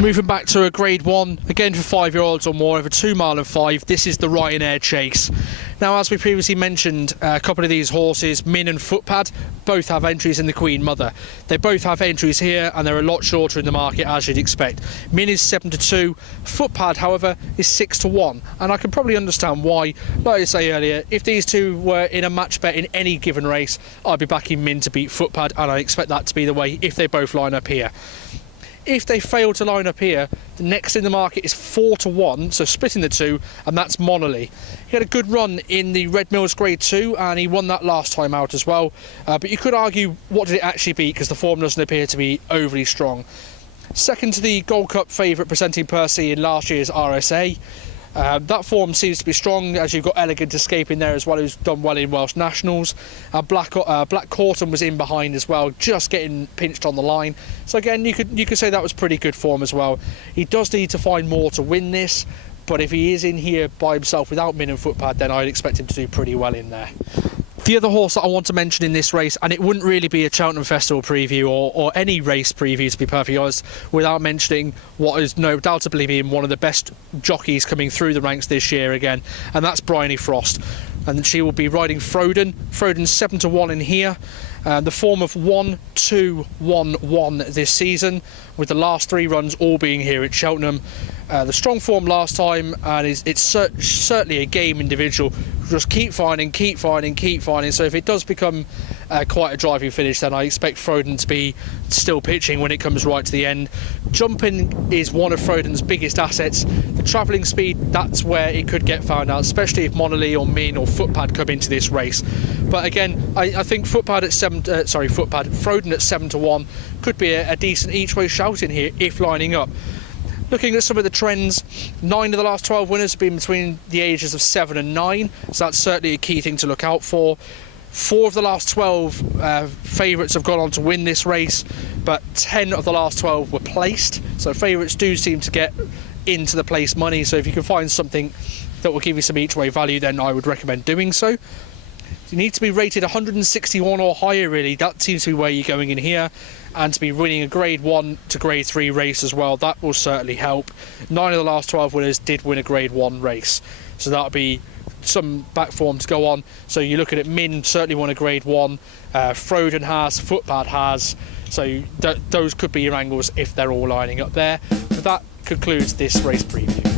Moving back to a Grade 1, again for 5-year-olds or more, over 2 mile and 5, this is the Ryanair Chase. Now, as we previously mentioned, a couple of these horses, Min and Footpad, both have entries in the Queen Mother. They both have entries here, and they're a lot shorter in the market, as you'd expect. Min is 7-2, Footpad, however, is 6-1, and I can probably understand why. Like I say earlier, if these two were in a match bet in any given race, I'd be backing Min to beat Footpad, and I expect that to be the way if they both line up here. If they fail to line up here, the next in the market is 4-1, so splitting the two, and that's Monolly. He had a good run in the Red Mills Grade 2, and he won that last time out as well. But you could argue, what did it actually beat, because the form doesn't appear to be overly strong. Second to the Gold Cup favourite presenting Percy in last year's RSA. That form seems to be strong, as you've got Elegant Escape in there as well, who's done well in Welsh Nationals. Black Corton was in behind as well, just getting pinched on the line. So again, you could say that was pretty good form as well. He does need to find more to win this, but if he is in here by himself without Min and Footpad, then I'd expect him to do pretty well in there. The other horse that I want to mention in this race, and it wouldn't really be a Cheltenham Festival preview or any race preview, to be perfectly honest, without mentioning what is no doubtably being one of the best jockeys coming through the ranks this year again, and that's Bryony Frost. And she will be riding Frodon. Frodon's 7-1 in here. The form of 1-2-1-1 this season, with the last 3 runs all being here at Cheltenham. The strong form last time, and it's certainly a game individual. Just keep finding. So if it does become quite a driving finish, then I expect Frodon to be still pitching when it comes right to the end. Jumping is one of Frodon's biggest assets. The travelling speed, that's where it could get found out, especially if Monolly or Min or Footpad come into this race. But again, I think Frodon at 7-1 could be a decent each-way shout in here if lining up. Looking at some of the trends, 9 of the last 12 winners have been between the ages of 7 and 9, so that's certainly a key thing to look out for. 4 of the last 12 favourites have gone on to win this race, but 10 of the last 12 were placed, so favourites do seem to get into the place money, so if you can find something that will give you some each-way value, then I would recommend doing so. You need to be rated 161 or higher, really. That seems to be where you're going in here, and to be winning a Grade 1 to Grade 3 race as well. That will certainly help. 9 of the last 12 winners did win a Grade 1 race, so that'll be some back form to go on. So you're looking at Min certainly won a Grade 1, Frodon has, Footpad has, so those could be your angles if they're all lining up there. But that concludes this race preview.